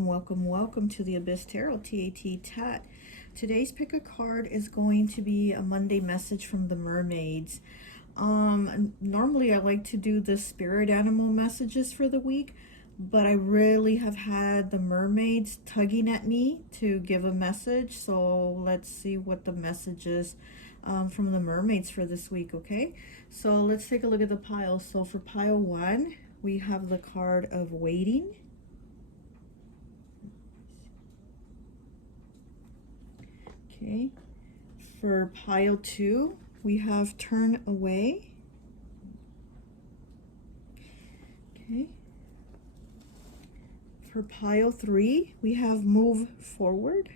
welcome to the Abyss Tarot, T.A.T. Tat. Today's pick a card is going to be a Monday message from the mermaids. Normally I like to do the spirit animal messages for the week, but I really have had the mermaids tugging at me to give a message. So let's see what the message is from the mermaids for this week, okay? So let's take a look at the pile. So for pile 1, we have the card of waiting. Okay, for pile 2, we have turn away. Okay, for pile 3, we have move forward.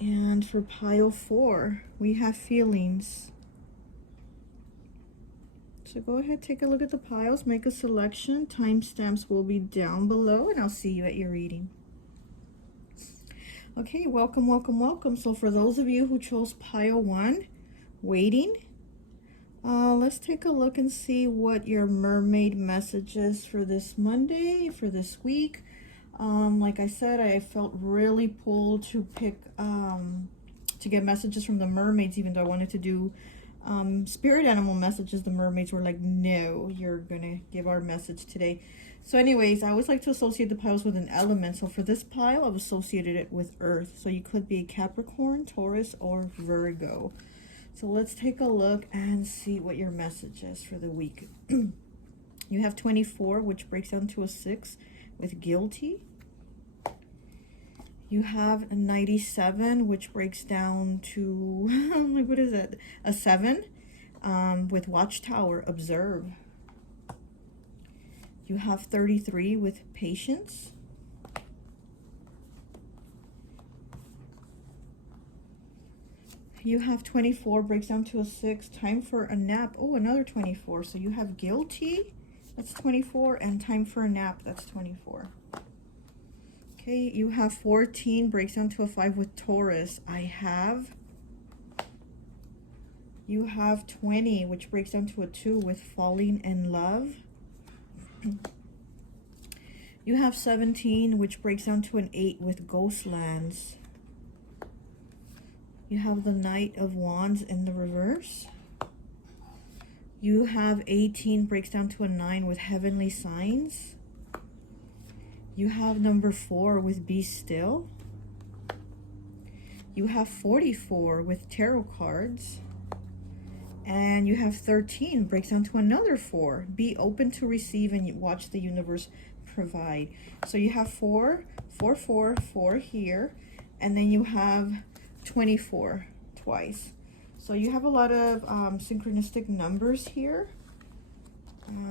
And for pile 4, we have feelings. So go ahead, take a look at the piles, make a selection. Timestamps will be down below, and I'll see you at your reading. Okay, welcome. So for those of you who chose pile 1, waiting, let's take a look and see what your mermaid message is for this Monday, for this week. Like I said, I felt really pulled to pick, to get messages from the mermaids, even though I wanted to do spirit animal messages. The mermaids were like, no, you're gonna give our message today. So anyways, I always like to associate the piles with an element. So for this pile, I've associated it with earth. So you could be Capricorn, Taurus, or Virgo. So let's take a look and see what your message is for the week. You have 24, which breaks down to a 6 with guilty. You have 97, which breaks down to, what is it? A 7 with watchtower, observe. You have 33 with patience. You have 24, breaks down to a 6, time for a nap. Oh, another 24. So you have guilty, that's 24, and time for a nap, that's 24. Okay, you have 14, breaks down to a 5 with Taurus. You have 20, which breaks down to a 2 with falling in love. You have 17, which breaks down to an 8 with ghostlands. You have the Knight of Wands in the reverse. You have 18, breaks down to a 9 with heavenly signs. You have number 4 with be still. You have 44 with tarot cards. And you have 13, breaks down to another 4. Be open to receive and watch the universe provide. So you have 4, 4, 4, 4 here. And then you have 24 twice. So you have a lot of synchronistic numbers here.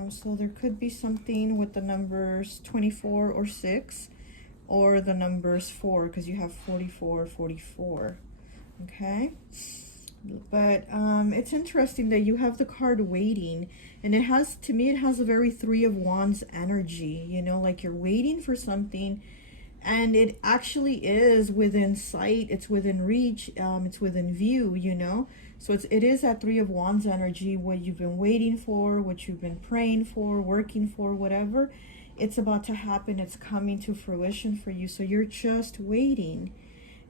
So there could be something with the numbers 24 or 6, or the numbers 4, because you have 44, 44. Okay, but it's interesting that you have the card waiting, and it has, to me, it has a very 3 of Wands energy, you know, like you're waiting for something, and it actually is within sight, it's within reach, it's within view, you know. So it is that 3 of Wands energy, what you've been waiting for, what you've been praying for, working for, whatever. It's about to happen. It's coming to fruition for you. So you're just waiting.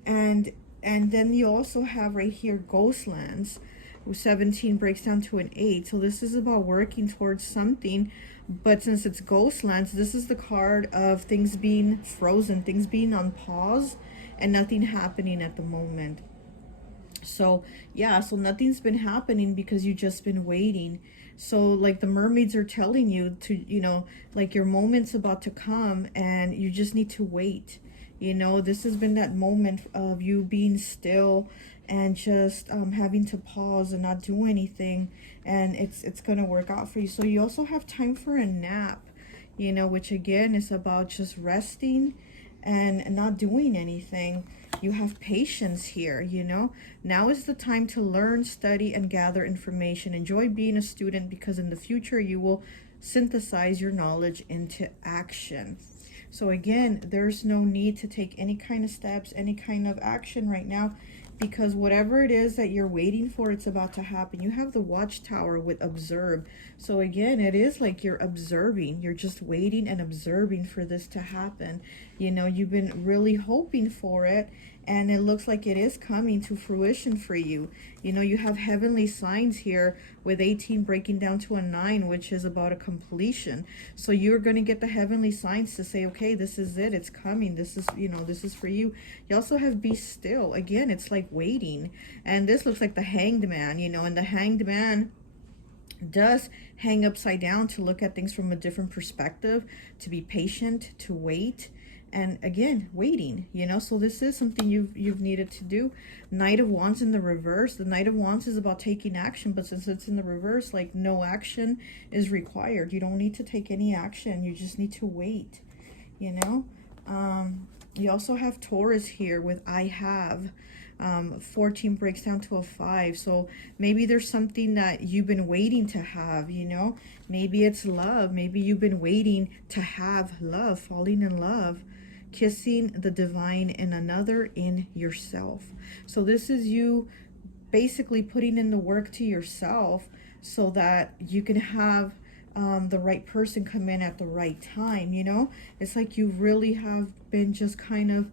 And then you also have right here Ghostlands. 17 breaks down to an 8. So this is about working towards something. But since it's Ghostlands, this is the card of things being frozen, things being on pause, and nothing happening at the moment. So yeah, so nothing's been happening because you've just been waiting. So like the mermaids are telling you to, you know, like your moment's about to come and you just need to wait. You know, this has been that moment of you being still and just having to pause and not do anything, and it's gonna work out for you. So you also have time for a nap, you know, which again is about just resting and not doing anything. You have patience here, you know. Now is the time to learn, study, and gather information. Enjoy being a student, because in the future you will synthesize your knowledge into action. So again, there's no need to take any kind of steps, any kind of action right now, because whatever it is that you're waiting for, it's about to happen. You have the watchtower with observe. So again, it is like you're observing. You're just waiting and observing for this to happen. You know, you've been really hoping for it, and it looks like it is coming to fruition for you. You know, you have heavenly signs here with 18 breaking down to a 9, which is about a completion. So you're going to get the heavenly signs to say, okay, this is it. It's coming. This is, you know, this is for you. You also have be still. Again, it's like waiting. And this looks like the hanged man, you know, and the hanged man does hang upside down to look at things from a different perspective, to be patient, to wait. And again, waiting, you know, so this is something you've needed to do. Knight of Wands in the reverse. The Knight of Wands is about taking action, but since it's in the reverse, like no action is required. You don't need to take any action. You just need to wait, you know. You also have Taurus here with I have. 14 breaks down to a 5. So maybe there's something that you've been waiting to have, you know. Maybe it's love. Maybe you've been waiting to have love, falling in love, kissing the divine in another, in yourself. So this is you basically putting in the work to yourself so that you can have the right person come in at the right time, you know. It's like you really have been just kind of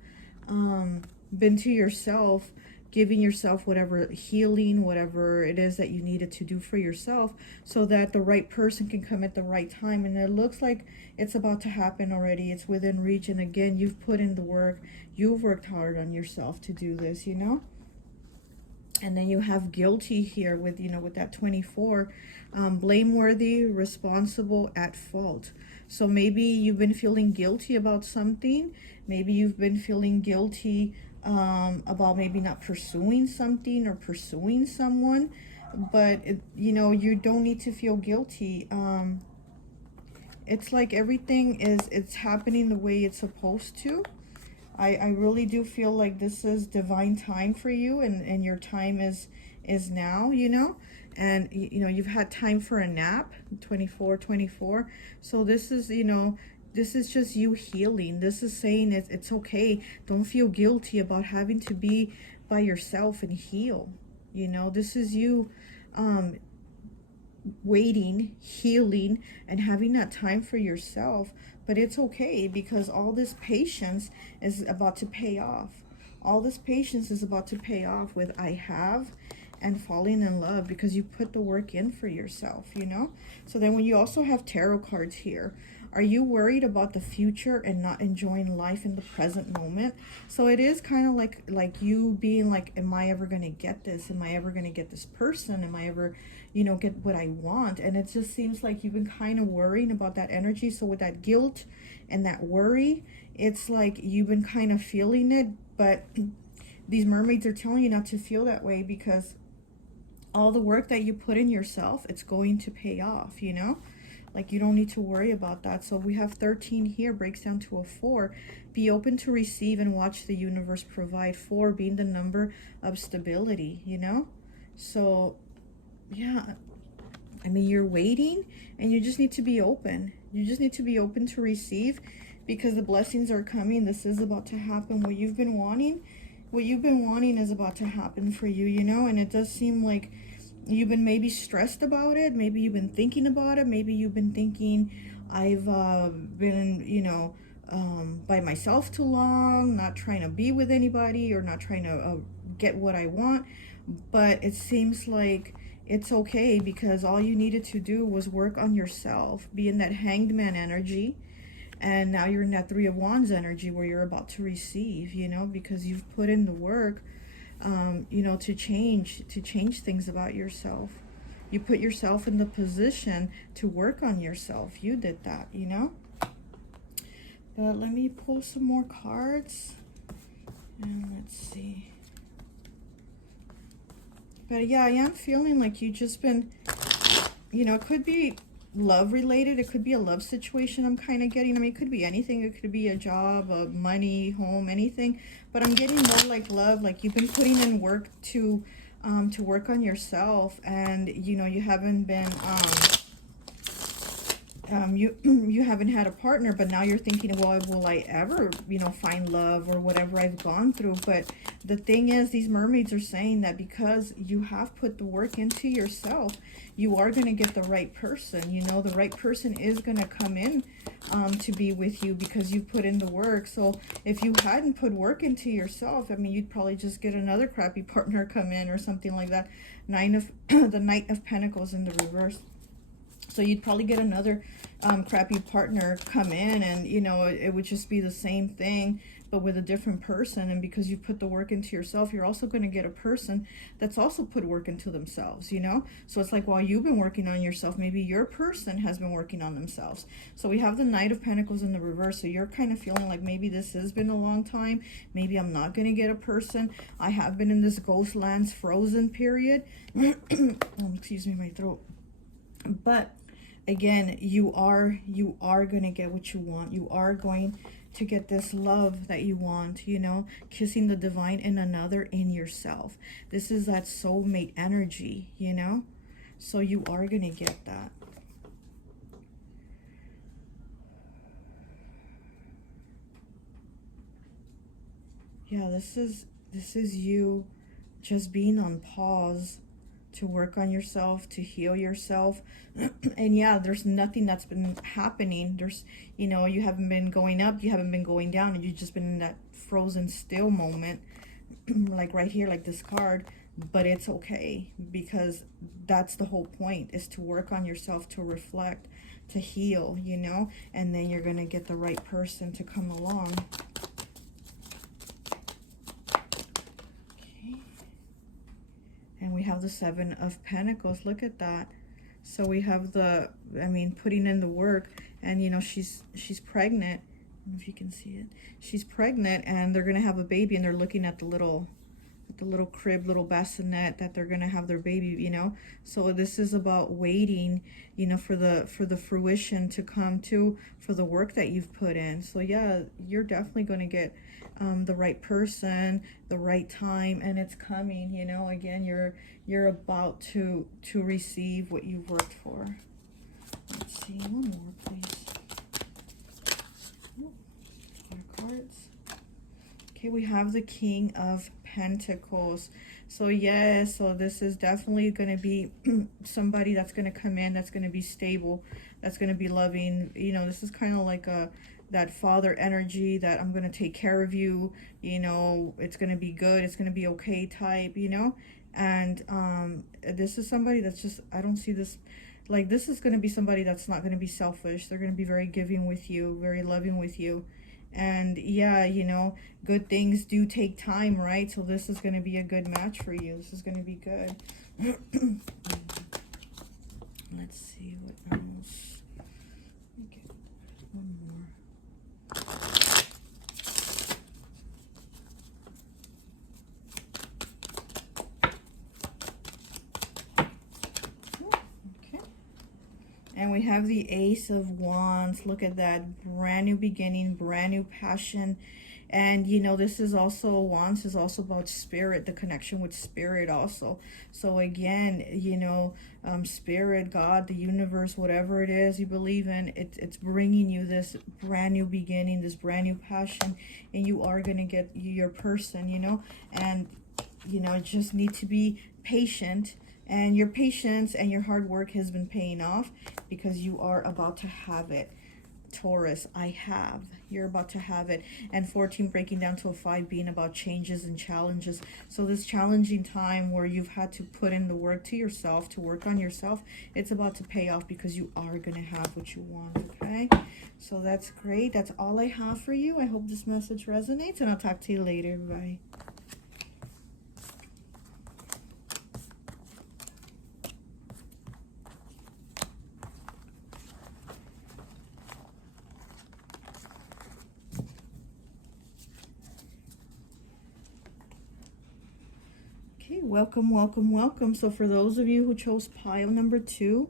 been to yourself, giving yourself whatever healing, whatever it is that you needed to do for yourself, so that the right person can come at the right time. And it looks like it's about to happen already. It's within reach. And again, you've put in the work. You've worked hard on yourself to do this, you know. And then you have guilty here with, you know, with that 24, blameworthy, responsible, at fault. So maybe you've been feeling guilty about something. Maybe you've been feeling guilty about maybe not pursuing something or pursuing someone. But, you know, you don't need to feel guilty. It's like everything it's happening the way it's supposed to. I really do feel like this is divine time for you, and your time is now, you know. And, you know, you've had time for a nap, 24. So this is, you know, this is just you healing. This is saying it's okay. Don't feel guilty about having to be by yourself and heal. You know, this is you waiting, healing, and having that time for yourself. But it's okay, because all this patience is about to pay off. All this patience is about to pay off with I have and falling in love, because you put the work in for yourself, you know. So then when you also have tarot cards here, are you worried about the future and not enjoying life in the present moment? So it is kind of like you being like, am I ever going to get this? Am I ever going to get this person? Am I ever, you know, get what I want? And it just seems like you've been kind of worrying about that energy. So with that guilt and that worry, it's like you've been kind of feeling it, but these mermaids are telling you not to feel that way, because all the work that you put in yourself, it's going to pay off, you know. Like, you don't need to worry about that. So we have 13 here, breaks down to a 4. Be open to receive and watch the universe provide. 4 being the number of stability, you know. So yeah, I mean, you're waiting, and you just need to be open. You just need to be open to receive, because the blessings are coming. This is about to happen. What you've been wanting is about to happen for you, you know. And it does seem like you've been maybe stressed about it. Maybe you've been thinking about it. Maybe you've been thinking, I've been, you know, by myself too long, not trying to be with anybody, or not trying to get what I want. But it seems like it's okay, because all you needed to do was work on yourself, be in that hanged man energy. And now you're in that 3 of Wands energy, where you're about to receive, you know, because you've put in the work, you know, to change things about yourself. You put yourself in the position to work on yourself. You did that, you know. But let me pull some more cards, and let's see. But yeah, I am feeling like you've just been, you know, it could be love related. It could be a love situation I'm kind of getting. I mean, it could be anything. It could be a job, money, home, anything. But I'm getting more like love. Like, you've been putting in work to work on yourself. And, you know, you haven't been, you haven't had a partner, but now you're thinking, well, will I ever, you know, find love or whatever I've gone through? But the thing is, these mermaids are saying that because you have put the work into yourself, you are going to get the right person. You know, the right person is going to come in to be with you because you put in the work. So if you hadn't put work into yourself, I mean, you'd probably just get another crappy partner come in or something like that. The Knight of Pentacles in the reverse. So you'd probably get another crappy partner come in, and you know, it would just be the same thing but with a different person. And because you put the work into yourself, you're also going to get a person that's also put work into themselves, you know. So it's like while you've been working on yourself, maybe your person has been working on themselves. So we have the Knight of Pentacles in the reverse. So you're kind of feeling like maybe this has been a long time, maybe I'm not going to get a person. I have been in this ghost lands frozen period. Oh, excuse me, my throat. But again, you are going to get what you want. You are going to get this love that you want, you know, kissing the divine in another, in yourself. This is that soulmate energy, you know. So you are going to get that. Yeah, this is you just being on pause to work on yourself, to heal yourself. And yeah, there's nothing that's been happening. There's, you know, you haven't been going up, you haven't been going down, and you've just been in that frozen still moment, like right here, like this card. But it's okay, because that's the whole point, is to work on yourself, to reflect, to heal, you know, and then you're going to get the right person to come along. And we have the Seven of Pentacles. Look at that. So we have the, I mean, putting in the work. And, you know, she's pregnant. I don't know if you can see it. She's pregnant, and they're going to have a baby, and they're looking at the little crib, little bassinet that they're going to have their baby, you know. So this is about waiting, you know, for the fruition to come to, for the work that you've put in. So yeah, you're definitely going to get the right person, the right time, and it's coming, you know. Again, you're about to receive what you've worked for. Let's see, one more, please. More cards. Okay, we have the King of Pentacles. So yeah, so this is definitely going to be somebody that's going to come in, that's going to be stable, that's going to be loving. You know, this is kind of like that father energy, that I'm going to take care of you, you know, it's going to be good, it's going to be okay type, you know. And this is somebody that's just, I don't see this, like, this is going to be somebody that's not going to be selfish. They're going to be very giving with you, very loving with you. And yeah, you know, good things do take time, right? So this is going to be a good match for you. This is going to be good. Let's see what else. Okay, one more. And we have the Ace of Wands. Look at that. Brand new beginning, brand new passion. And, you know, this is also, Wands is also about spirit, the connection with spirit also. So, again, you know, spirit, God, the universe, whatever it is you believe in, it's bringing you this brand new beginning, this brand new passion. And you are going to get your person, you know. And, you know, just need to be patient. And your patience and your hard work has been paying off, because you are about to have it. Taurus, you're about to have it. And 14 breaking down to a 5 being about changes and challenges. So this challenging time where you've had to put in the work to yourself, to work on yourself, it's about to pay off, because you are going to have what you want, okay? So that's great. That's all I have for you. I hope this message resonates, and I'll talk to you later. Bye. Okay, welcome, welcome, welcome. So for those of you who chose pile number 2,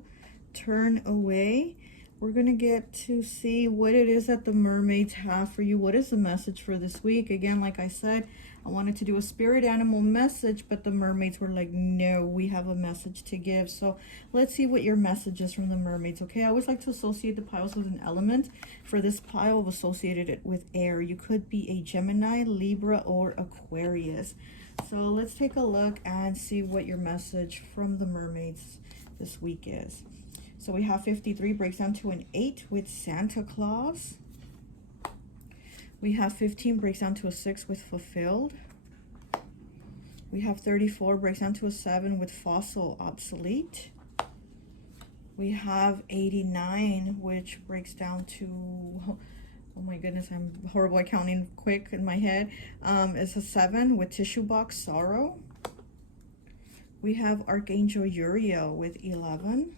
turn away. we're going to get to see what it is that the mermaids have for you. What is the message for this week? Again, like I said, I wanted to do a spirit animal message, but the mermaids were like, no, we have a message to give. So let's see what your message is from the mermaids, okay? I always like to associate the piles with an element. For this pile, I've associated it with air. You could be a Gemini, Libra, or Aquarius. So let's take a look and see what your message from the mermaids this week is. So we have 53 breaks down to an 8 with Santa Claus. We have 15 breaks down to a 6 with fulfilled. We have 34 breaks down to a 7 with fossil obsolete. We have 89, which breaks down to, oh my goodness, I'm horrible at counting quick in my head. It's a 7 with tissue box sorrow. We have Archangel Uriel with 11.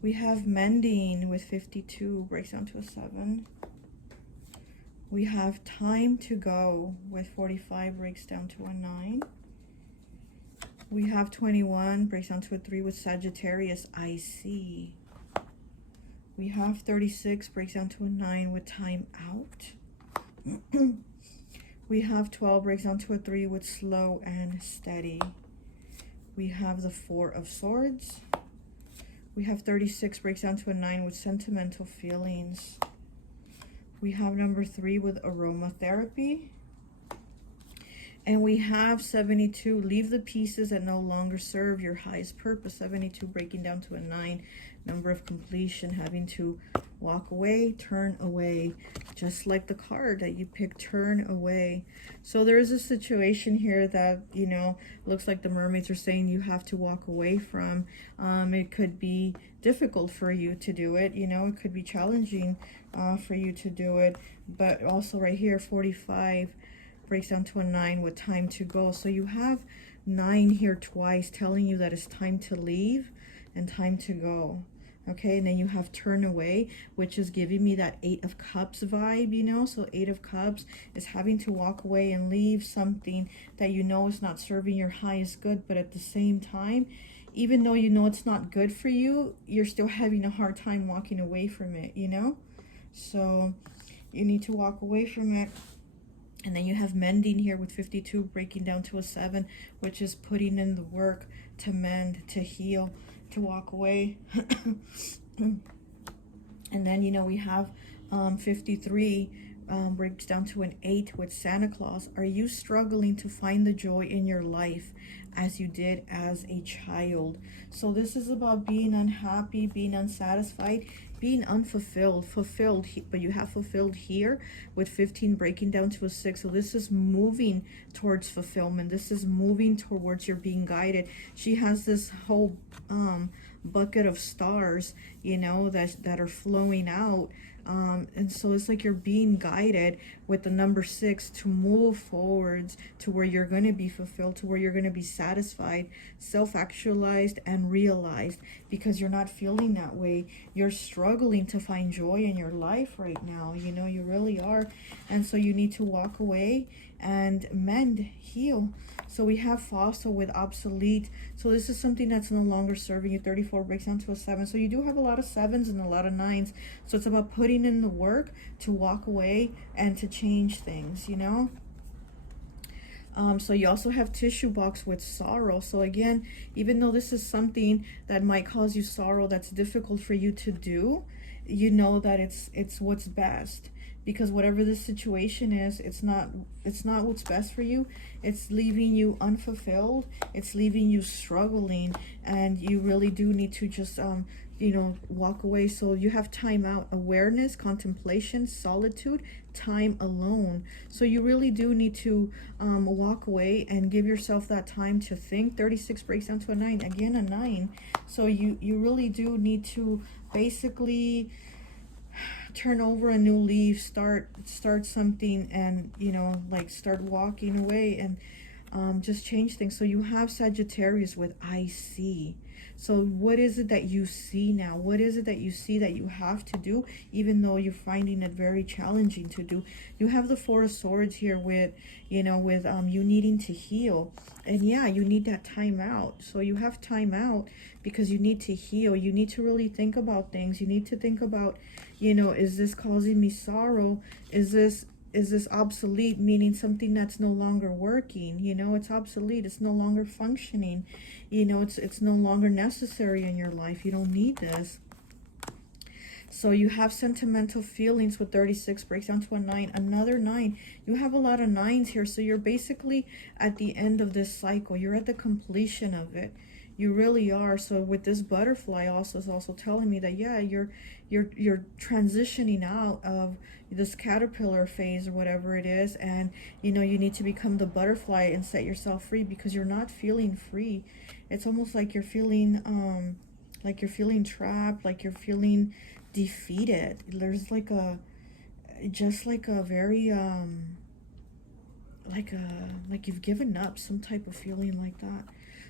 We have mending with 52, breaks down to a 7. We have time to go with 45, breaks down to a 9. We have 21, breaks down to a 3 with Sagittarius, I see. We have 36, breaks down to a 9 with time out. We have 12, breaks down to a 3 with slow and steady. We have the 4 of Swords. We have 36, breaks down to a 9 with sentimental feelings. We have number 3 with aromatherapy. And we have 72, leave the pieces that no longer serve your highest purpose. 72 breaking down to a 9, number of completion, having to walk away, turn away, just like the card that you picked, turn away. So there is a situation here that, you know, looks like the mermaids are saying you have to walk away from. It could be difficult for you to do it, you know, it could be challenging for you to do it. But also right here, 45 breaks down to a 9 with time to go. So you have 9 here twice, telling you that it's time to leave and time to go. Okay, and then you have turn away, which is giving me that 8 of Cups vibe, you know. So 8 of Cups is having to walk away and leave something that you know is not serving your highest good, but at the same time, even though you know it's not good for you, you're still having a hard time walking away from it, you know. So you need to walk away from it. And then you have mending here with 52 breaking down to a 7, which is putting in the work to mend, to heal, to walk away. And then, you know, we have 53 breaks down to an 8 with Santa Claus. Are you struggling to find the joy in your life as you did as a child? So this is about being unhappy, being unsatisfied, being unfulfilled, but you have fulfilled here with 15 breaking down to a 6. So this is moving towards fulfillment. This is moving towards your being guided. She has this whole bucket of stars, you know, that are flowing out. And so it's like you're being guided with the number 6 to move forwards to where you're going to be fulfilled, to where you're going to be satisfied, self-actualized, and realized, because you're not feeling that way. You're struggling to find joy in your life right now. You know, you really are. And so you need to walk away and mend, heal. So we have fossil with obsolete. So this is something that's no longer serving you. 34 breaks down to a 7. So you do have a lot of 7s and a lot of 9s. So it's about putting in the work to walk away and to change things, you know. So you also have tissue box with sorrow. So again, even though this is something that might cause you sorrow, that's difficult for you to do, you know that it's what's best. Because whatever the situation is, it's not what's best for you. It's leaving you unfulfilled. It's leaving you struggling, and you really do need to just you know, walk away. So you have time out, awareness, contemplation, solitude, time alone. So you really do need to walk away and give yourself that time to think. 36 breaks down to a 9, again a 9. So you really do need to basically turn over a new leaf, start something, and, you know, like start walking away and just change things. So you have Sagittarius with I see. So what is it that you see now? What is it that you see that you have to do, even though you're finding it very challenging to do? You have the Four of Swords here with, you know, with you needing to heal. And yeah, you need that time out. So you have time out because you need to heal. You need to really think about things. You need to think about, you know, is this causing me sorrow? Is this obsolete, meaning something that's no longer working? You know, it's obsolete, it's no longer functioning, you know, it's no longer necessary in your life. You don't need this. So you have sentimental feelings with 36, breaks down to a 9, another 9. You have a lot of 9s here. So you're basically at the end of this cycle. You're at the completion of it. You really are. So with this butterfly also is also telling me that, yeah, you're transitioning out of this caterpillar phase or whatever it is, and you know, you need to become the butterfly and set yourself free, because you're not feeling free. It's almost like you're feeling trapped, like you're feeling defeated. There's like a, just like a very like you've given up, some type of feeling like that.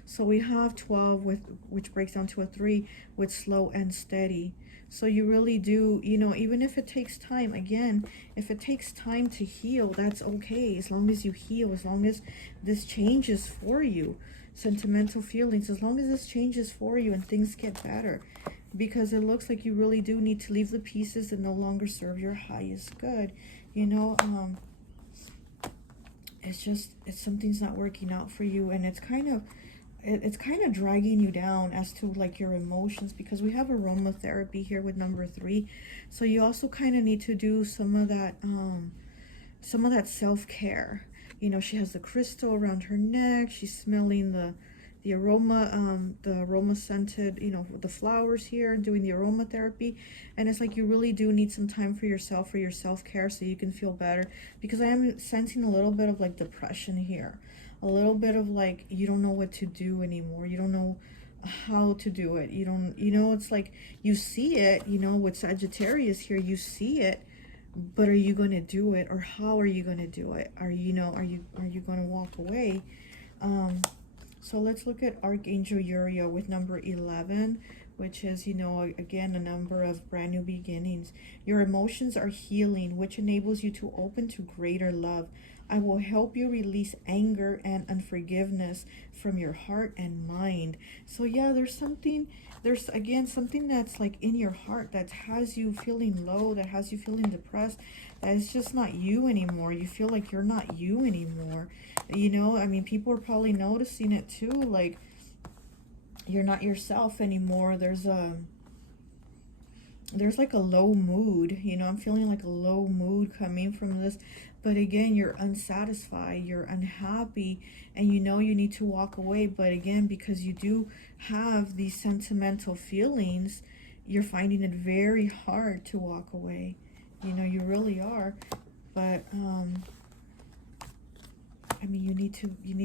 So we have 12 with, which breaks down to a 3 with slow and steady. So you really do, you know, even if it takes time, again, if it takes time to heal, that's okay. As long as you heal, as long as this changes for you, sentimental feelings, as long as this changes for you and things get better, because it looks like you really do need to leave the pieces that no longer serve your highest good. You know, it's just, it's something's not working out for you, and it's kind of dragging you down as to like your emotions, because we have aromatherapy here with number 3. So you also kind of need to do some of that self-care. You know, she has the crystal around her neck, she's smelling the aroma scented, you know, the flowers here, doing the aromatherapy. And it's like you really do need some time for yourself, for your self-care, so you can feel better, because I am sensing a little bit of like depression here, a little bit of like you don't know what to do anymore, you don't know how to do it, you don't, you know, it's like you see it, you know, with Sagittarius here, you see it, but are you going to do it, or how are you going to do it? Are you know, are you going to walk away? So let's look at Archangel Uriel with number 11, which is, you know, again, a number of brand new beginnings. Your emotions are healing, which enables you to open to greater love. I will help you release anger and unforgiveness from your heart and mind. So yeah, there's again something that's like in your heart that has you feeling low, that has you feeling depressed, that it's just not you anymore. You feel like you're not you anymore. You know, I mean, people are probably noticing it too, like you're not yourself anymore. There's like a low mood, you know, I'm feeling like a low mood coming from this. But again, you're unsatisfied, you're unhappy, and you know you need to walk away. But again, because you do have these sentimental feelings, you're finding it very hard to walk away. You know, you really are. But I mean, you need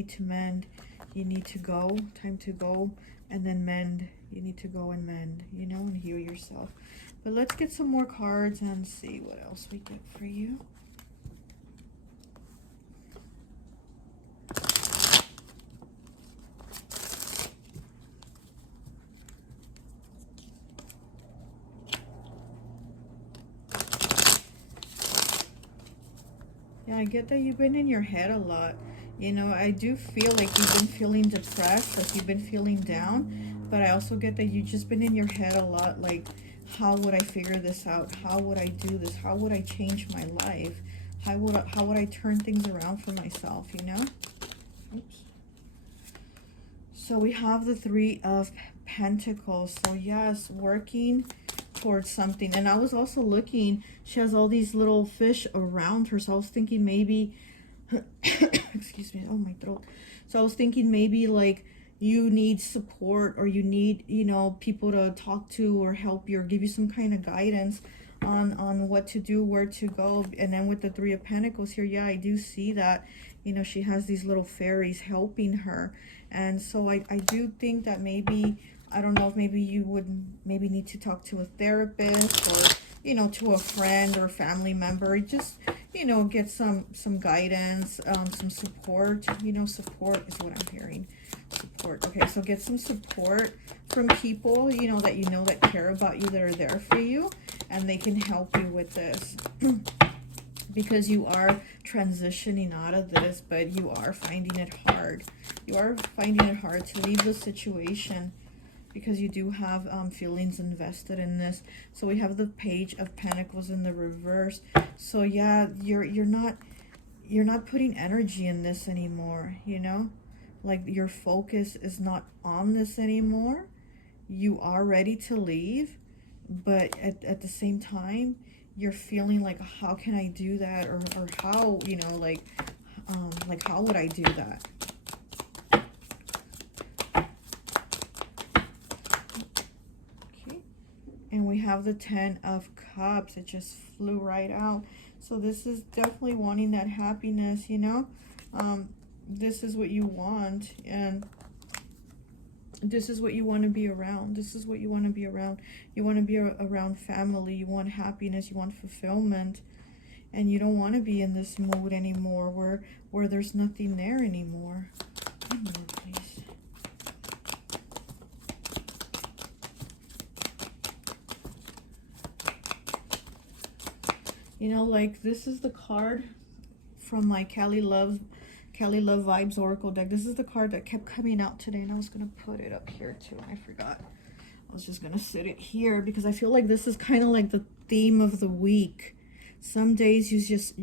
to mend. You need to go, time to go, and then mend. You need to go and mend, you know, and heal yourself. But let's get some more cards and see what else we get for you. Yeah, I get that you've been in your head a lot. You know, I do feel like you've been feeling depressed, like you've been feeling down. But I also get that you've just been in your head a lot, like, how would I figure this out? How would I do this? How would I change my life? How would I turn things around for myself, you know? Oops. So we have the 3 of Pentacles. So yes, working towards something. And I was also looking, she has all these little fish around her, so I was thinking maybe excuse me, oh my throat. So I was thinking maybe like you need support, or you need, you know, people to talk to or help you or give you some kind of guidance on what to do, where to go. And then with the 3 of Pentacles here, yeah, I do see that, you know, she has these little fairies helping her. And so I do think that maybe, I don't know if maybe you would maybe need to talk to a therapist, or you know, to a friend or family member. Just, you know, get some guidance, some support. You know, support is what I'm hearing. Support. Okay, so get some support from people, you know, that care about you, that are there for you, and they can help you with this. Because you are transitioning out of this, but you are finding it hard. You are finding it hard to leave the situation, because you do have feelings invested in this. So we have the Page of Pentacles in the reverse. So yeah, you're not putting energy in this anymore, you know? Like, your focus is not on this anymore. You are ready to leave, but at the same time, you're feeling like, how can I do that? Or how, you know, like how would I do that? Okay. And we have the Ten of Cups. It just flew right out. So this is definitely wanting that happiness, you know? This is what you want, and this is what you want to be around. This is what you want to be around. You want to be around family. You want happiness. You want fulfillment. And you don't want to be in this mode anymore where there's nothing there anymore. One more, please. You know, like, this is the card from my Cali Love Vibes Oracle deck. This is the card that kept coming out today, and I was going to put it up here too, and I forgot. I was just going to sit it here because I feel like this is kind of like the theme of the week. Some days you just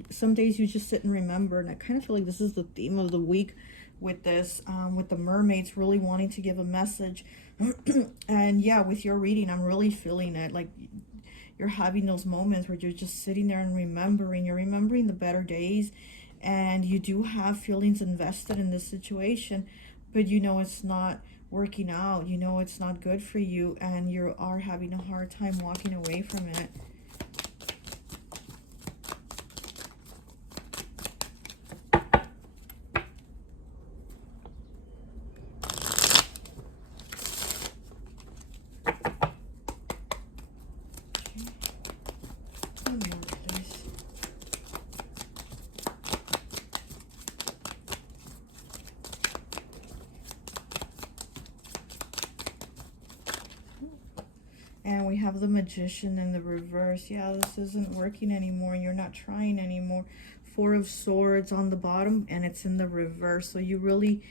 sit and remember, and I kind of feel like this is the theme of the week with this, with the mermaids really wanting to give a message. And yeah, with your reading, I'm really feeling it. Like, you're having those moments where you're just sitting there and remembering. You're remembering the better days, and you do have feelings invested in this situation, but you know it's not working out. You know it's not good for you, and you are having a hard time walking away from it. And we have the Magician in the reverse. Yeah, this isn't working anymore. You're not trying anymore. Four of Swords on the bottom, and it's in the reverse. So you really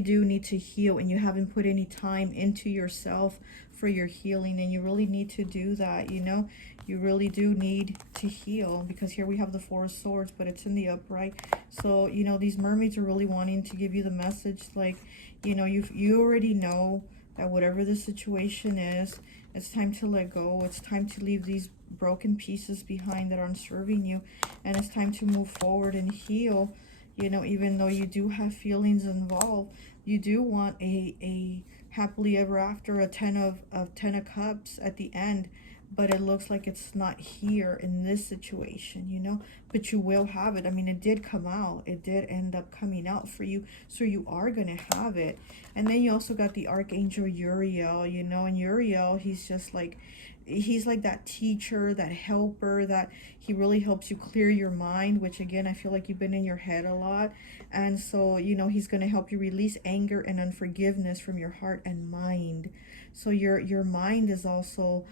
do need to heal, and you haven't put any time into yourself for your healing, and you really need to do that, you know? You really do need to heal, because here we have the Four of Swords, but it's in the upright. So, you know, these mermaids are really wanting to give you the message, like, you know, you already know that whatever the situation is, it's time to let go. It's time to leave these broken pieces behind that aren't serving you. And it's time to move forward and heal. You know, even though you do have feelings involved, you do want a happily ever after, a ten of Cups at the end. But it looks like it's not here in this situation, you know, but you will have it. I mean, it did come out. It did end up coming out for you. So you are going to have it. And then you also got the Archangel Uriel, you know, and Uriel, he's just like, he's like that teacher, that helper, that he really helps you clear your mind, which again, I feel like you've been in your head a lot. And so, you know, he's going to help you release anger and unforgiveness from your heart and mind. So your mind is also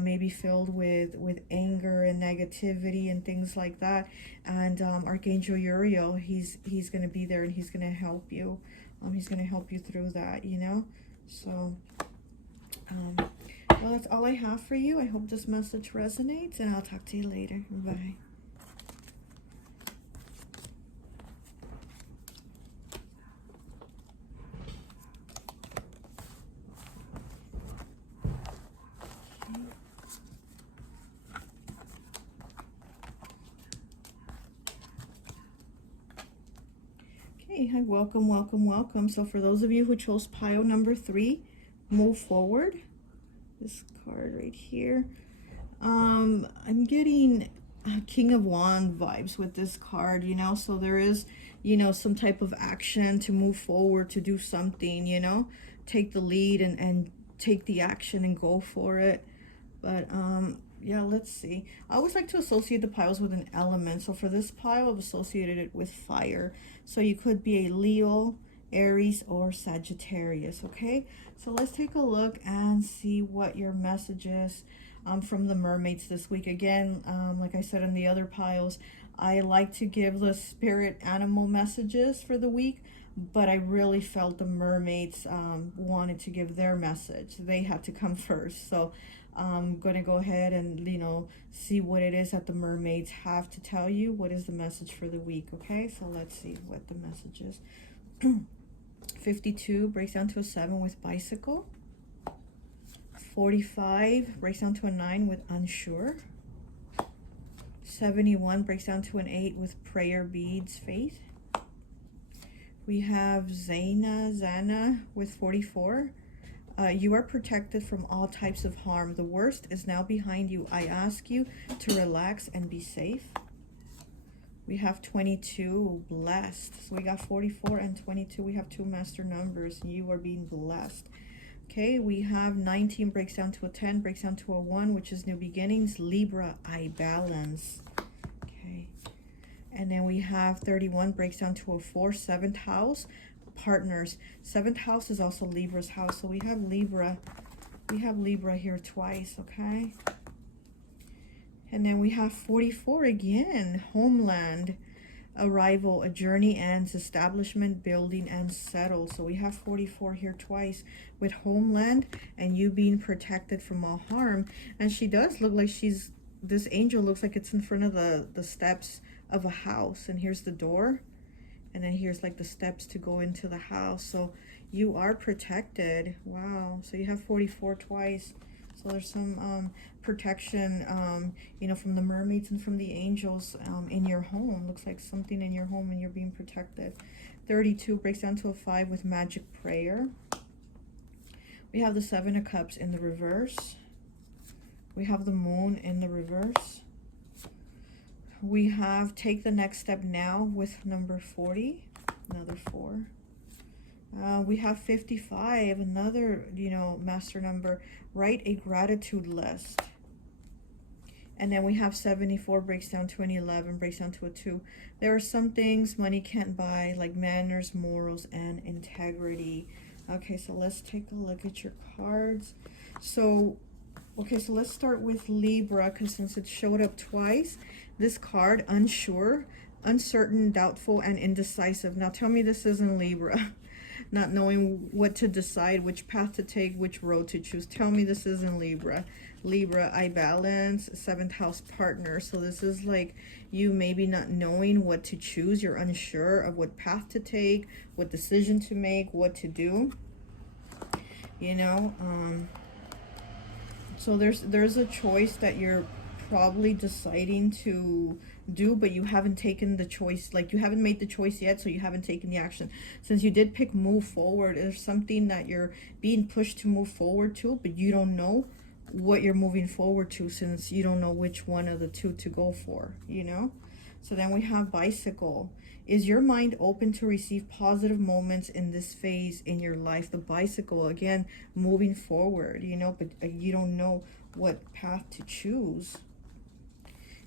maybe filled with anger and negativity and things like that. And Archangel Uriel, he's going to be there, and he's going to help you. He's going to help you through that, you know. So well, that's all I have for you. I hope this message resonates, and I'll talk to you later. Bye. Okay, hi, welcome. So for those of you who chose pile number 3, move forward. This card right here. I'm getting King of Wands vibes with this card, you know, so there is, you know, some type of action to move forward, to do something, you know, take the lead and take the action and go for it. But Yeah, let's see. I always like to associate the piles with an element. So for this pile, I've associated it with fire. So you could be a Leo, Aries, or Sagittarius, okay? So let's take a look and see what your message is from the mermaids this week. Again, like I said in the other piles, I like to give the spirit animal messages for the week, but I really felt the mermaids wanted to give their message. They had to come first. So I'm going to go ahead and, see what it is that the mermaids have to tell you. What is the message for the week, okay? So let's see what the message is. 52 breaks down to a 7 with bicycle. 45 breaks down to a 9 with unsure. 71 breaks down to an 8 with prayer beads, faith. We have Zana with 44. You are protected from all types of harm. The worst is now behind you. I ask you to relax and be safe. We have 22, blessed. So we got 44 and 22. We have two master numbers. You are being blessed. Okay, we have 19 breaks down to a 10, breaks down to a 1, which is new beginnings. Libra, I balance. Okay. And then we have 31 breaks down to a 4, 7th house, partners. 7th house is also Libra's house. So we have Libra. We have Libra here twice, okay? And then we have 44 again, homeland, arrival, a journey ends, establishment, building, and settle. So we have 44 here twice with homeland and you being protected from all harm. And she does look like this angel looks like it's in front of the steps of a house. And here's the door. And then here's like the steps to go into the house. So you are protected. Wow. So you have 44 twice. So there's some protection, from the mermaids and from the angels in your home. Looks like something in your home and you're being protected. 32 breaks down to a 5 with magic prayer. We have the 7 of Cups in the reverse. We have the moon in the reverse. We have take the next step now with number 40, another 4. We have 55, another, master number. Write a gratitude list. And then we have 74 breaks down to an 11, breaks down to a 2. There are some things money can't buy, like manners, morals, and integrity. Okay, so let's take a look at your cards. So let's start with Libra, because since it showed up twice, this card, unsure, uncertain, doubtful, and indecisive. Now tell me this isn't Libra. Not knowing what to decide, which path to take, which road to choose. Tell me this isn't Libra. Libra, I balance, 7th house partner. So this is like you maybe not knowing what to choose. You're unsure of what path to take, what decision to make, what to do. So there's a choice that you're probably deciding to do, but you haven't taken the choice, like you haven't made the choice yet, so you haven't taken the action. Since you did pick move forward, there's something that you're being pushed to move forward to, but you don't know what you're moving forward to, since you don't know which one of the two to go for, So then we have bicycle. Is your mind open to receive positive moments in this phase in your life? The bicycle, again, moving forward, but you don't know what path to choose.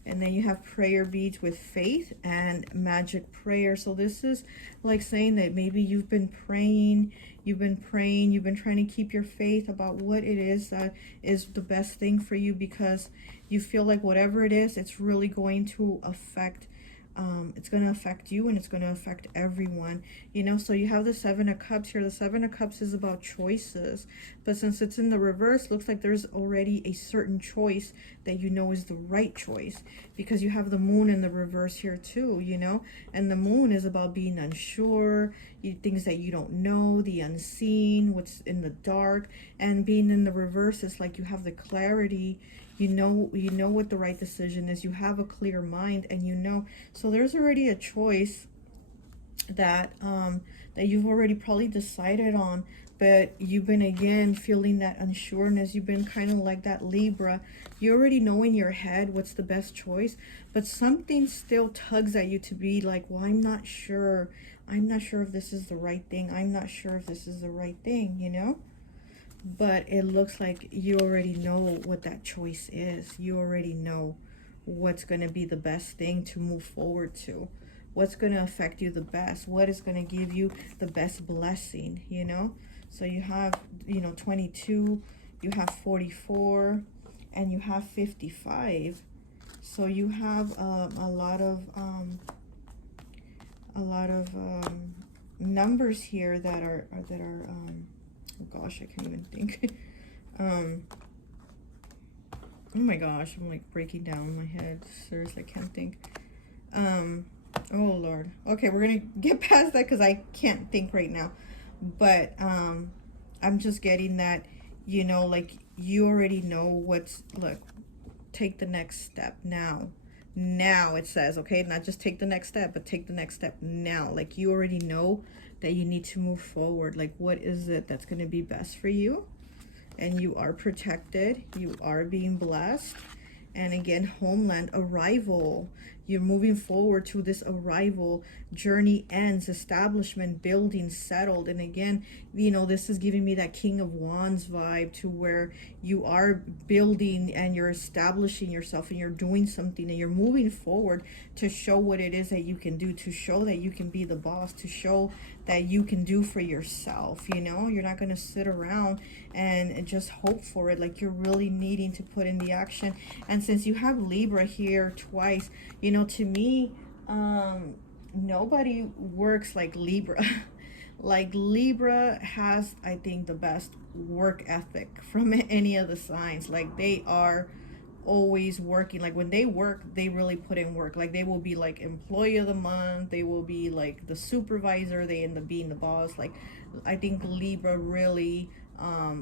And then you have prayer beads with faith and magic prayer. So this is like saying that maybe you've been praying, you've been trying to keep your faith about what it is that is the best thing for you, because you feel like whatever it is, it's really going to affect it's going to affect you and it's going to affect everyone, so you have the 7 of Cups here. The 7 of Cups is about choices, but since it's in the reverse, looks like there's already a certain choice that is the right choice, because you have the moon in the reverse here too, and the moon is about being unsure, things that you don't know, the unseen, what's in the dark. And being in the reverse is like you have the clarity. You know what the right decision is. You have a clear mind, and so there's already a choice that that you've already probably decided on, but you've been again feeling that unsureness. You've been kind of like that Libra. You already know in your head what's the best choice, but something still tugs at you to be like, well, I'm not sure if this is the right thing. I'm not sure if this is the right thing, but it looks like you already know what that choice is. You already know what's going to be the best thing to move forward to, what's going to affect you the best, what is going to give you the best blessing, you know. So you have, you know, 22, you have 44, and you have 55. So you have a lot of numbers here that are oh gosh, I can't even think. Oh my gosh, I'm like breaking down in my head. Seriously, I can't think. Oh Lord. Okay, we're gonna get past that because I can't think right now. But I'm just getting that, you know, like you already know what's, look, take the next step now. Now it says, okay, not just take the next step, but take the next step now. Like you already know that you need to move forward. Like what is it that's going to be best for you? And you are protected, you are being blessed. And again, homeland, arrival, you're moving forward to this arrival. Journey ends, establishment, building, settled. And again, you know, this is giving me that King of Wands vibe, to where you are building and you're establishing yourself and you're doing something and you're moving forward to show what it is that you can do, to show that you can be the boss, to show that you can do for yourself. You know, you're not going to sit around and just hope for it. Like you're really needing to put in the action. And since you have Libra here twice, you know, to me, nobody works like Libra. Like Libra has, I think, the best work ethic from any of the signs. Like they are always working. Like when they work, they really put in work. Like they will be like employee of the month, they will be like the supervisor, they end up being the boss. Like I think Libra really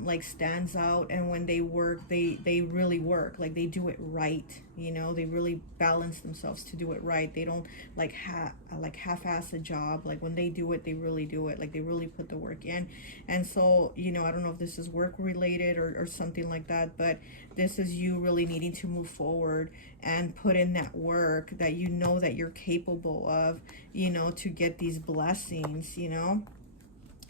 like stands out, and when they work, they really work. Like they do it right, you know. They really balance themselves to do it right. They don't like half-ass a job. Like when they do it, they really do it. Like they really put the work in. And so, you know, I don't know if this is work related or something like that, but this is you really needing to move forward and put in that work that you know that you're capable of, you know, to get these blessings, you know,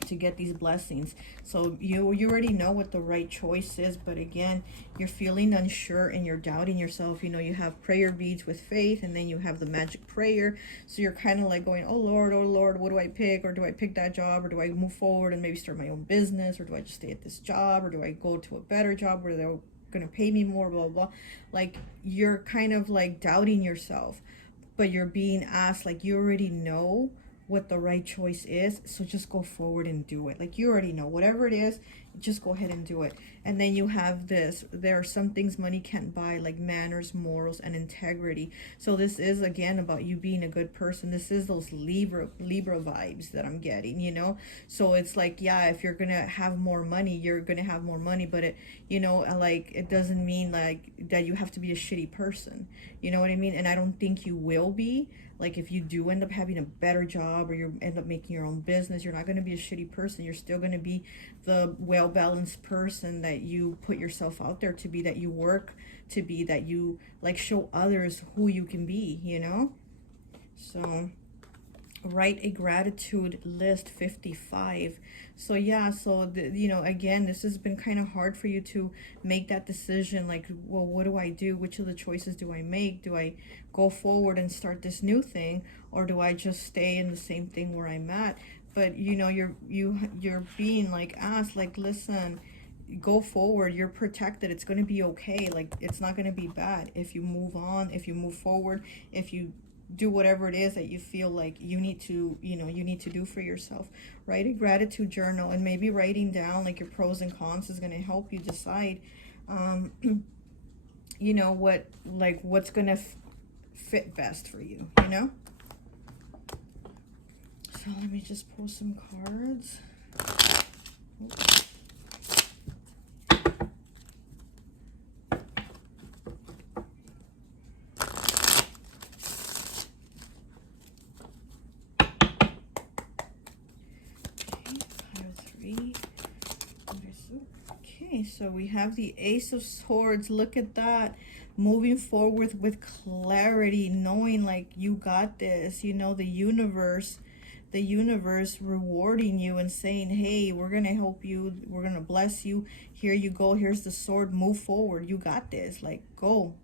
to get these blessings. So you already know what the right choice is, but again, you're feeling unsure and you're doubting yourself. You know, you have prayer beads with faith, and then you have the magic prayer. So you're kind of like going, oh Lord, what do I pick? Or do I pick that job? Or do I move forward and maybe start my own business? Or do I just stay at this job? Or do I go to a better job where they're gonna pay me more, blah blah blah. Like you're kind of like doubting yourself, but you're being asked, like you already know what the right choice is, so just go forward and do it. Like you already know whatever it is, just go ahead and do it. And then you have this, there are some things money can't buy, like manners, morals, and integrity. So this is again about you being a good person. This is those Libra vibes that I'm getting, you know. So it's like, yeah, if you're gonna have more money, you're gonna have more money, but it, you know, like it doesn't mean like that you have to be a shitty person, you know what I mean? And I don't think you will be. Like if you do end up having a better job, or you end up making your own business, you're not going to be a shitty person. You're still going to be the well-balanced person that you put yourself out there to be, that you work to be, that you like show others who you can be, you know? So write a gratitude list, 55. So yeah, so you know, again, this has been kind of hard for you to make that decision. Like, well, what do I do? Which of the choices do I make? Do I go forward and start this new thing, or do I just stay in the same thing where I'm at? But you know, you're being like asked, like, listen, go forward, you're protected, it's going to be okay. Like it's not going to be bad if you move on, if you move forward, if you do whatever it is that you feel like you need to, you know, you need to do for yourself. Write a gratitude journal, and maybe writing down like your pros and cons is going to help you decide you know, what's going to fit best for you, you know. So let me just pull some cards. Oops. Okay, so we have the Ace of Swords. Look at that. Moving forward with clarity, knowing like you got this, you know, the universe the universe rewarding you and saying, hey, we're gonna help you, we're gonna bless you, here you go, here's the sword, move forward, you got this, like, go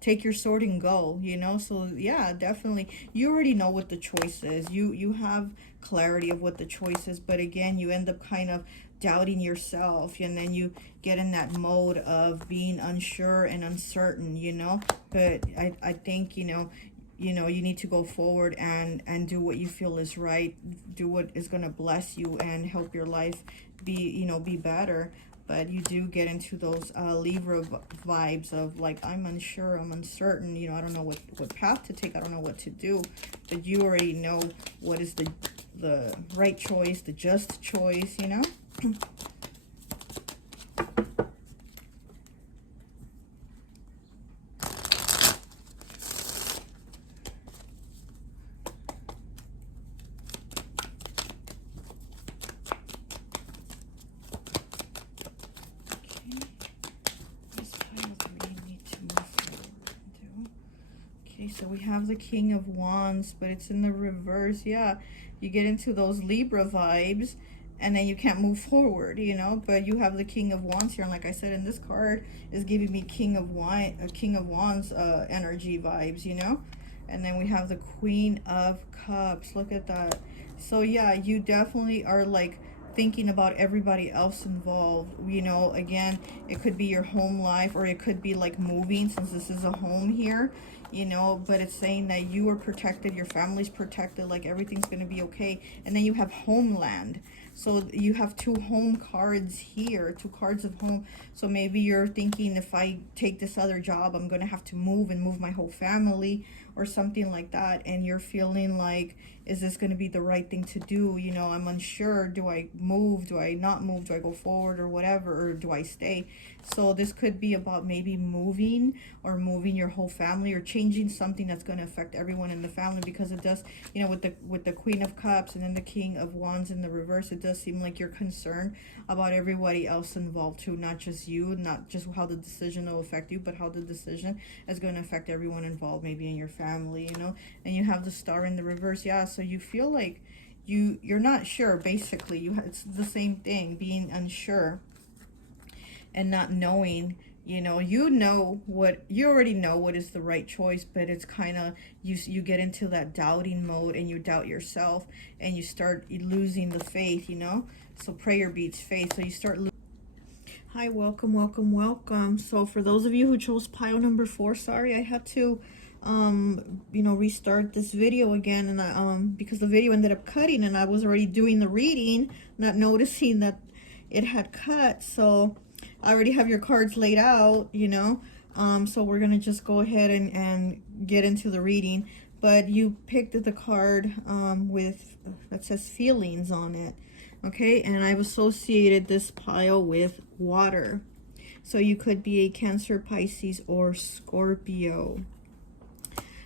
take your sword and go, you know. So yeah, definitely, you already know what the choice is, you have clarity of what the choice is, but again, you end up kind of doubting yourself, and then you get in that mode of being unsure and uncertain, you know. But I think, you know, you need to go forward and do what you feel is right, do what is going to bless you and help your life be, you know, be better. But you do get into those Libra vibes of like, I'm unsure, I'm uncertain, you know, I don't know what path to take, I don't know what to do. But you already know what is the right choice, the just choice, you know. So we have the King of Wands, but it's in the reverse. Yeah, you get into those Libra vibes, and then you can't move forward, you know. But you have the King of Wands here, and like I said, in this card is giving me King of Wands energy vibes, you know. And then we have the Queen of Cups. Look at that. So yeah, you definitely are like thinking about everybody else involved, you know. Again, it could be your home life, or it could be like moving, since this is a home here, you know. But it's saying that you are protected, your family's protected, like everything's going to be okay. And then you have homeland, so you have two home cards here, two cards of home. So maybe you're thinking, if I take this other job, I'm going to have to move and move my whole family or something like that. And you're feeling like, is this going to be the right thing to do? You know, I'm unsure. Do I move? Do I not move? Do I go forward or whatever? Or do I stay? So this could be about maybe moving, or moving your whole family, or changing something that's going to affect everyone in the family. Because it does, you know, with the Queen of Cups and then the King of Wands in the reverse, it does seem like you're concerned about everybody else involved too, not just you, not just how the decision will affect you, but how the decision is going to affect everyone involved, maybe in your family, you know. And you have the Star in the reverse. Yeah, so you feel like you're not sure, basically. It's the same thing, being unsure and not knowing, you know. You already know what is the right choice, but it's kind of, you get into that doubting mode, and you doubt yourself, and you start losing the faith, you know. So prayer beats faith, so you start Hi, welcome, welcome, welcome. So for those of you who chose pile number 4, sorry I had to you know, restart this video again, and I because the video ended up cutting, and I was already doing the reading, not noticing that it had cut. So I already have your cards laid out, you know. So we're gonna just go ahead and get into the reading. But you picked the card with that says feelings on it, okay. And I've associated this pile with water, so you could be a Cancer, Pisces, or Scorpio.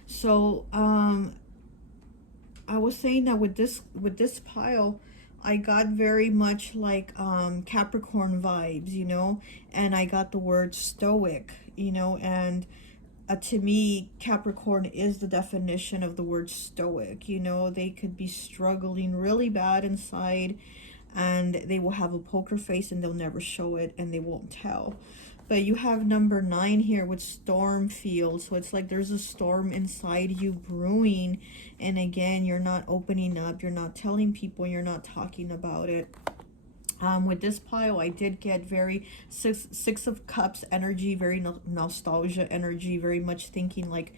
So I was saying that with this pile, I got very much like Capricorn vibes, you know. And I got the word stoic, you know. And to me, Capricorn is the definition of the word stoic, you know. They could be struggling really bad inside, and they will have a poker face, and they'll never show it, and they won't tell. But you have number 9 here with storm field. So it's like there's a storm inside you brewing. And again, you're not opening up. You're not telling people. You're not talking about it. With this pile, I did get very six of cups energy, very nostalgia energy, very much thinking like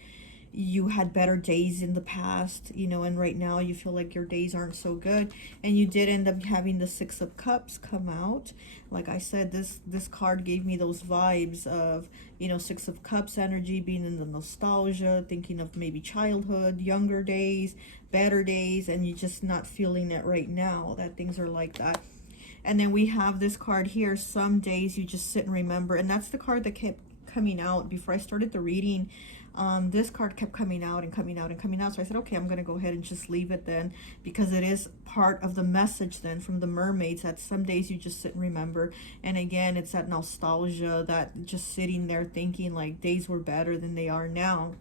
you had better days in the past, you know, and right now you feel like your days aren't so good. And you did end up having the 6 of cups come out. Like I said, this card gave me those vibes of, you know, 6 of cups energy, being in the nostalgia, thinking of maybe childhood, younger days, better days, and you're just not feeling it right now, that things are like that. And then we have this card here, some days you just sit and remember. And that's the card that kept coming out before I started the reading. This card kept coming out and coming out and coming out. So I said, okay, I'm going to go ahead and just leave it then, because it is part of the message then from the mermaids, that some days you just sit and remember. And again, it's that nostalgia, that just sitting there thinking like days were better than they are now.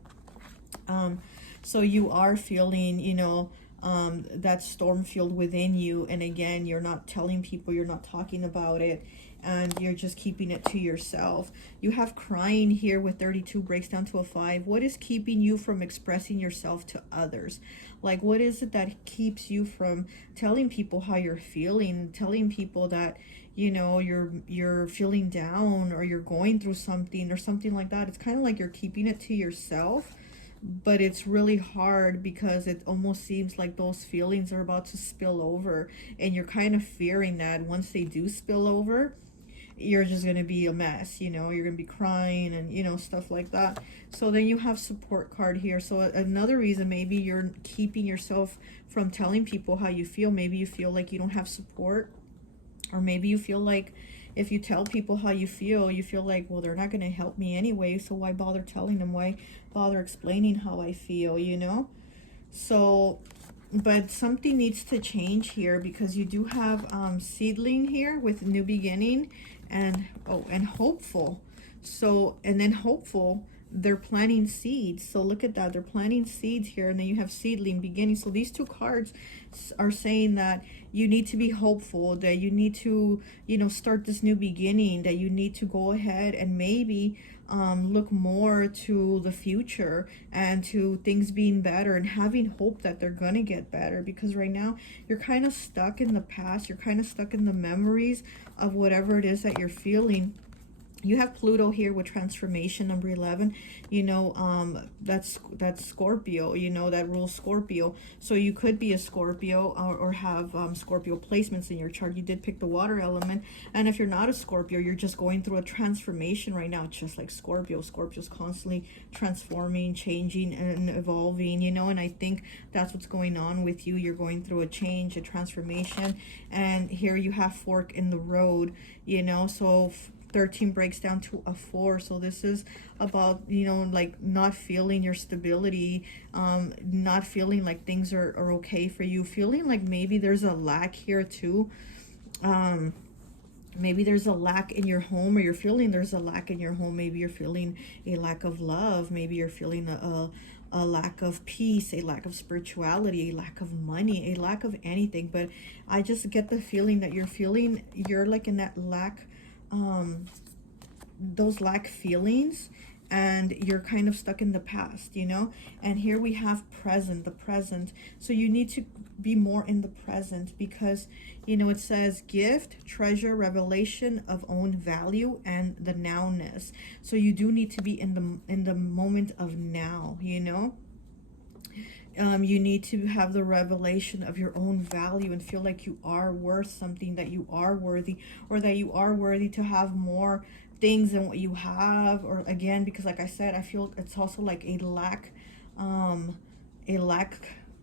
So you are feeling, you know, that's storm filled within you. And again, you're not telling people, you're not talking about it, and you're just keeping it to yourself. You have crying here with 32 breaks down to a 5. What is keeping you from expressing yourself to others? Like, what is it that keeps you from telling people how you're feeling, telling people that, you know, you're feeling down, or you're going through something, or something like that? It's kind of like you're keeping it to yourself, but it's really hard because it almost seems like those feelings are about to spill over, and you're kind of fearing that once they do spill over, you're just going to be a mess, you know, you're going to be crying and, you know, stuff like that. So then you have support card here. So another reason maybe you're keeping yourself from telling people how you feel, maybe you feel like you don't have support, or maybe you feel like if you tell people how you feel like, well, they're not going to help me anyway, so why bother telling them, why bother explaining how I feel, you know? So, but something needs to change here, because you do have seedling here with new beginning, and and hopeful. So, and then hopeful, they're planting seeds. So look at that, they're planting seeds here, and then you have seedling, beginning. So these two cards are saying that you need to be hopeful, that you need to, you know, start this new beginning, that you need to go ahead and maybe look more to the future and to things being better, and having hope that they're gonna get better. Because right now you're kind of stuck in the past, you're kind of stuck in the memories of whatever it is that you're feeling. You have Pluto here with transformation, number 11. You know, that's Scorpio, you know, that rules Scorpio. So you could be a Scorpio, or have Scorpio placements in your chart. You did pick the water element. And if you're not a Scorpio, you're just going through a transformation right now, just like Scorpio. Scorpio's constantly transforming, changing, and evolving, you know, and I think that's what's going on with you. You're going through a change, a transformation. And here you have fork in the road, you know, so 13 breaks down to a 4. So this is about, you know, like not feeling your stability, not feeling like things are okay for you, feeling like maybe there's a lack here too. Maybe there's a lack in your home, or you're feeling there's a lack in your home. Maybe you're feeling a lack of love. Maybe you're feeling a lack of peace, a lack of spirituality, a lack of money, a lack of anything. But I just get the feeling that you're like in that lack, those lack feelings, and you're kind of stuck in the past, you know. And here we have the present. So you need to be more in the present, because, you know, it says gift, treasure, revelation of own value, and the nowness. So you do need to be in the moment of now, you know. You need to have the revelation of your own value, and feel like you are worth something, that you are worthy, or that you are worthy to have more things than what you have. Or again, because like I said, I feel it's also like a lack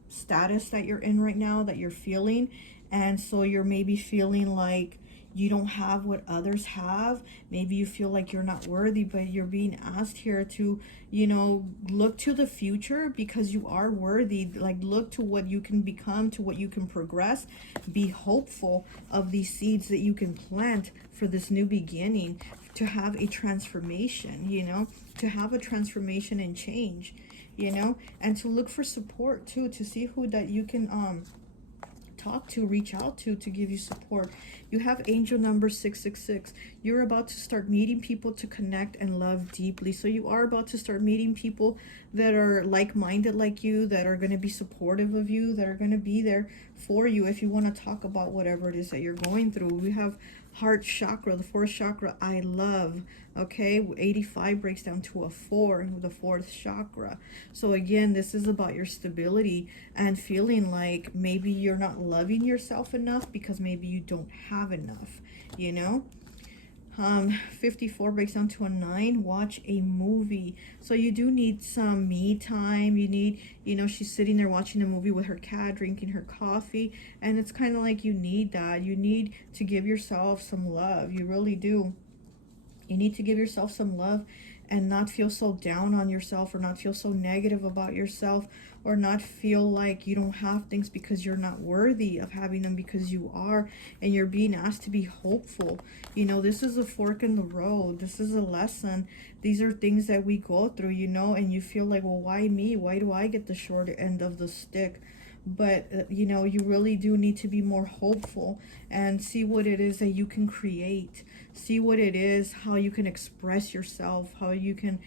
status that you're in right now, that you're feeling. And so you're maybe feeling like you don't have what others have. Maybe you feel like you're not worthy, but you're being asked here to, you know, look to the future, because you are worthy. Like, look to what you can become, to what you can progress. Be hopeful of these seeds that you can plant for this new beginning, to have a transformation, you know, to have a transformation and change, you know, and to look for support too, to see who that you can talk to, reach out to give you support. You have angel number 666. You're about to start meeting people to connect and love deeply. So you are about to start meeting people that are like-minded like you, that are going to be supportive of you, that are going to be there for you if you want to talk about whatever it is that you're going through. We have heart chakra, the fourth chakra, I love. Okay, 85 breaks down to a 4, the fourth chakra. So again, this is about your stability, and feeling like maybe you're not loving yourself enough, because maybe you don't have enough, you know. 54 breaks down to a 9. Watch a movie. So you do need some me time. You need, you know, she's sitting there watching a movie with her cat, drinking her coffee, and it's kind of like you need that. You need to give yourself some love. You really do. You need to give yourself some love, and not feel so down on yourself, or not feel so negative about yourself, or not feel like you don't have things because you're not worthy of having them, because you are, and you're being asked to be hopeful. You know, this is a fork in the road. This is a lesson. These are things that we go through, you know, and you feel like, well, why me? Why do I get the short end of the stick? but you know, you really do need to be more hopeful and see what it is that you can create, see what it is, how you can express yourself, how you can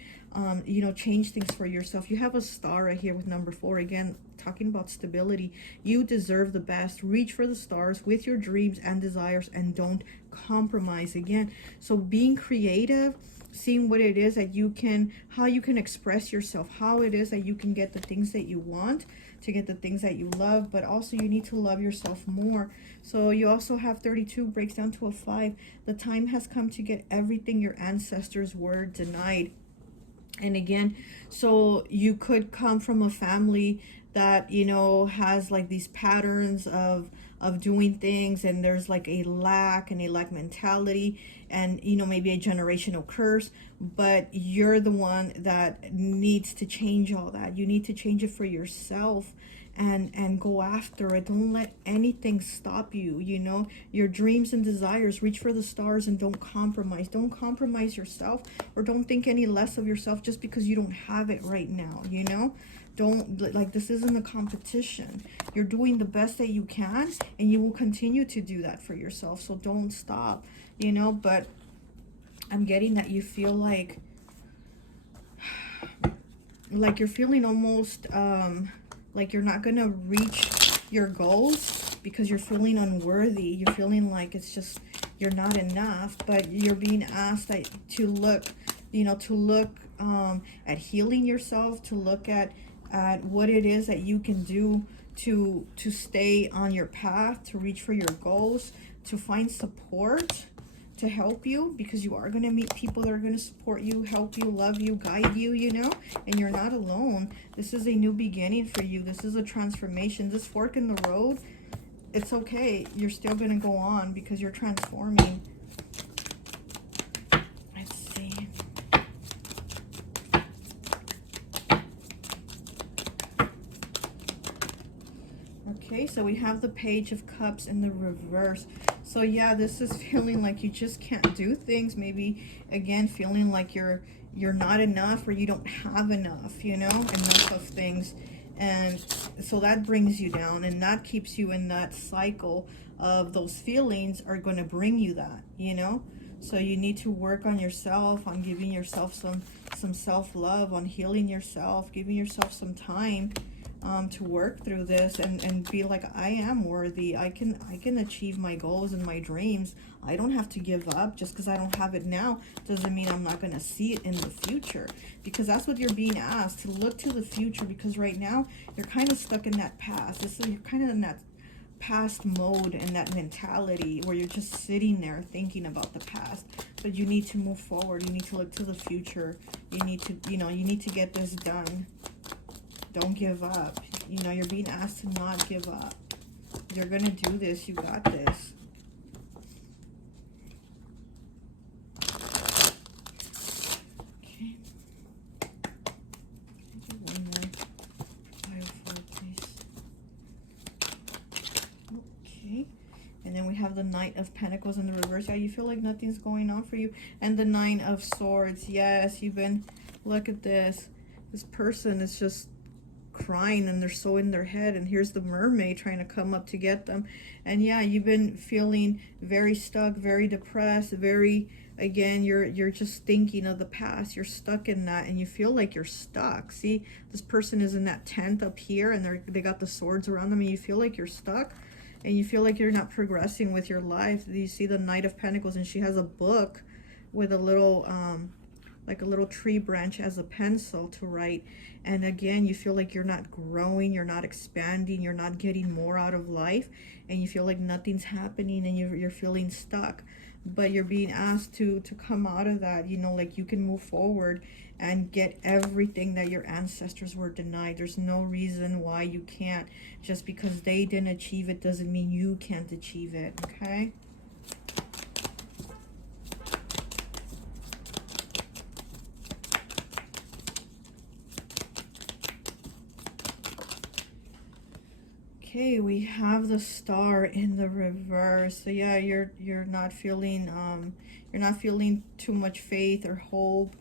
you know, change things for yourself. You have a star right here with number 4, again talking about stability. You deserve the best. Reach for the stars with your dreams and desires, and don't compromise. Again, so being creative, seeing what it is that you can, how you can express yourself, how it is that you can get the things that you want, to get the things that you love, but also you need to love yourself more. So you also have 32 breaks down to a 5. The time has come to get everything your ancestors were denied. And again, so you could come from a family that, you know, has like these patterns of doing things, and there's like a lack and a lack mentality, and you know, maybe a generational curse, but you're the one that needs to change all that. You need to change it for yourself, and go after it. Don't let anything stop you, you know, your dreams and desires. Reach for the stars and don't compromise. Don't compromise yourself, or don't think any less of yourself just because you don't have it right now, you know. Don't, like, this isn't a competition. You're doing the best that you can, and you will continue to do that for yourself, so don't stop, you know. But I'm getting that you feel like you're feeling almost like you're not gonna reach your goals because you're feeling unworthy. You're feeling like it's just, you're not enough, but you're being asked that to look, you know, to look at healing yourself, to look at what it is that you can do to stay on your path, to reach for your goals, to find support to help you, because you are going to meet people that are going to support you, help you, love you, guide you, you know, and you're not alone. This is a new beginning for you. This is a transformation. This fork in the road, it's okay. You're still going to go on because you're transforming. Let's see. Okay, so we have the Page of Cups in the reverse. So yeah, this is feeling like you just can't do things. Maybe again feeling like you're not enough, or you don't have enough, you know, enough of things. And so that brings you down, and that keeps you in that cycle of those feelings are going to bring you that, you know. So you need to work on yourself, on giving yourself some self-love, on healing yourself, giving yourself some time to work through this, and be like, I am worthy. I can achieve my goals and my dreams. I don't have to give up. Just because I don't have it now doesn't mean I'm not going to see it in the future, because that's what you're being asked, to look to the future, because right now you're kind of stuck in that past. You're kind of in that past mode and that mentality where you're just sitting there thinking about the past. But you need to move forward. You need to look to the future. You need to, you know, you need to get this done. Don't give up. You know, you're being asked to not give up. You're going to do this. You got this. Okay. One more. Pile 4, please. Okay. And then we have the Knight of Pentacles in the reverse. Yeah, you feel like nothing's going on for you. And the Nine of Swords. Yes, you've been, look at this. This person is just crying, and they're so in their head, and here's the mermaid trying to come up to get them. And yeah, you've been feeling very stuck, very depressed, very, again, you're just thinking of the past. You're stuck in that, and you feel like you're stuck. See, this person is in that tent up here, and they got the swords around them, and you feel like you're stuck, and you feel like you're not progressing with your life. You see the Knight of Pentacles, and she has a book with a little like a little tree branch as a pencil to write. And again, you feel like you're not growing, you're not expanding, you're not getting more out of life, and you feel like nothing's happening, and you're feeling stuck. But you're being asked to come out of that, you know, like you can move forward and get everything that your ancestors were denied. There's no reason why you can't. Just because they didn't achieve it doesn't mean you can't achieve it, okay? Okay, we have the Star in the reverse. So yeah, you're not feeling too much faith or hope.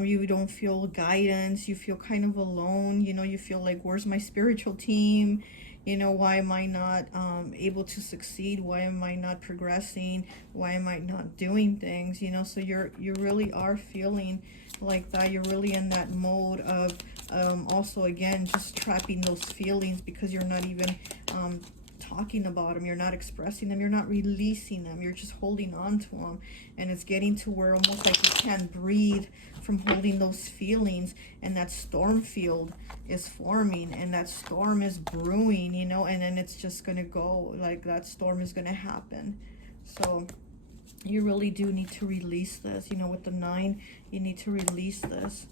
You don't feel guidance. You feel kind of alone. You know, you feel like, where's my spiritual team? You know, why am I not able to succeed? Why am I not progressing? Why am I not doing things? You know, so you really are feeling like that. You're really in that mode of also, again, just trapping those feelings because you're not even talking about them, you're not expressing them, you're not releasing them, you're just holding on to them. And it's getting to where almost like you can't breathe from holding those feelings, and that storm field is forming, and that storm is brewing, you know, and then it's just gonna go, like that storm is gonna happen. So you really do need to release this, you know, with the 9, you need to release this,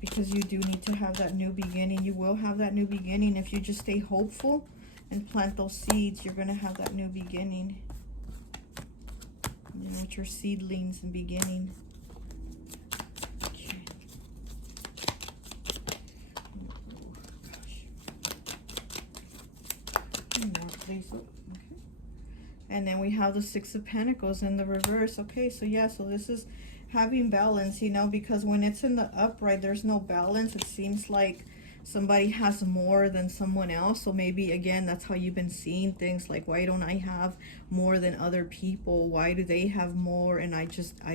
because you do need to have that new beginning. You will have that new beginning if you just stay hopeful and plant those seeds. You're going to have that new beginning, you know, with your seedlings and beginning. Okay. Oh, gosh. More, please. Oh, okay. And then we have the 6 of Pentacles in the reverse. Okay, so yeah, so this is having balance, you know, because when it's in the upright, there's no balance. It seems like somebody has more than someone else. So maybe, again, that's how you've been seeing things, like, why don't I have more than other people? Why do they have more and I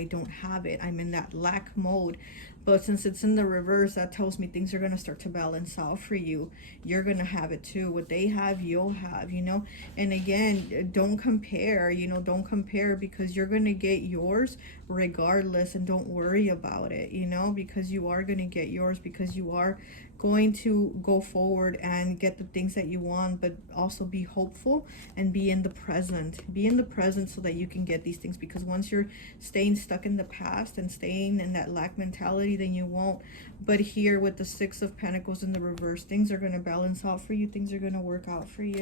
don't have it? I'm in that lack mode. But since it's in the reverse, that tells me things are going to start to balance out for you. You're going to have it too. What they have, you'll have, you know. And again, don't compare, you know, don't compare, because you're going to get yours regardless, and don't worry about it, you know, because you are going to get yours, because you are going to go forward and get the things that you want. But also be hopeful and be in the present. Be in the present so that you can get these things, because once you're staying stuck in the past and staying in that lack mentality, then you won't. But here with the 6 of Pentacles in the reverse, things are going to balance out for you. Things are going to work out for you.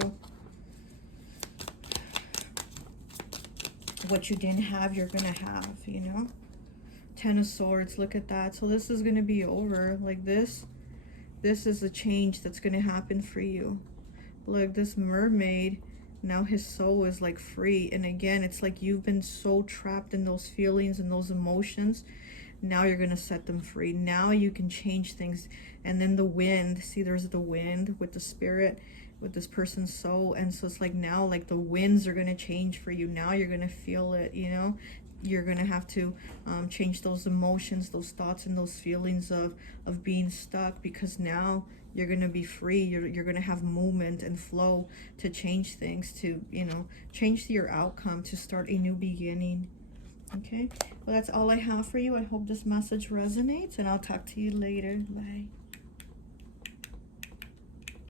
What you didn't have, you're going to have, you know. 10 of Swords, look at that. So this is going to be over. Like this is a change that's going to happen for you. Look, this mermaid, now his soul is like free. And again, it's like you've been so trapped in those feelings and those emotions. Now you're going to set them free. Now you can change things. And then the wind, see, there's the wind with the spirit, with this person's soul. And so it's like now, like the winds are going to change for you. Now you're going to feel it, you know. You're going to have to change those emotions, those thoughts, and those feelings of being stuck, because now you're going to be free. You're going to have movement and flow to change things, to, you know, change your outcome, to start a new beginning. Okay, well, that's all I have for you. I hope this message resonates, and I'll talk to you later. Bye.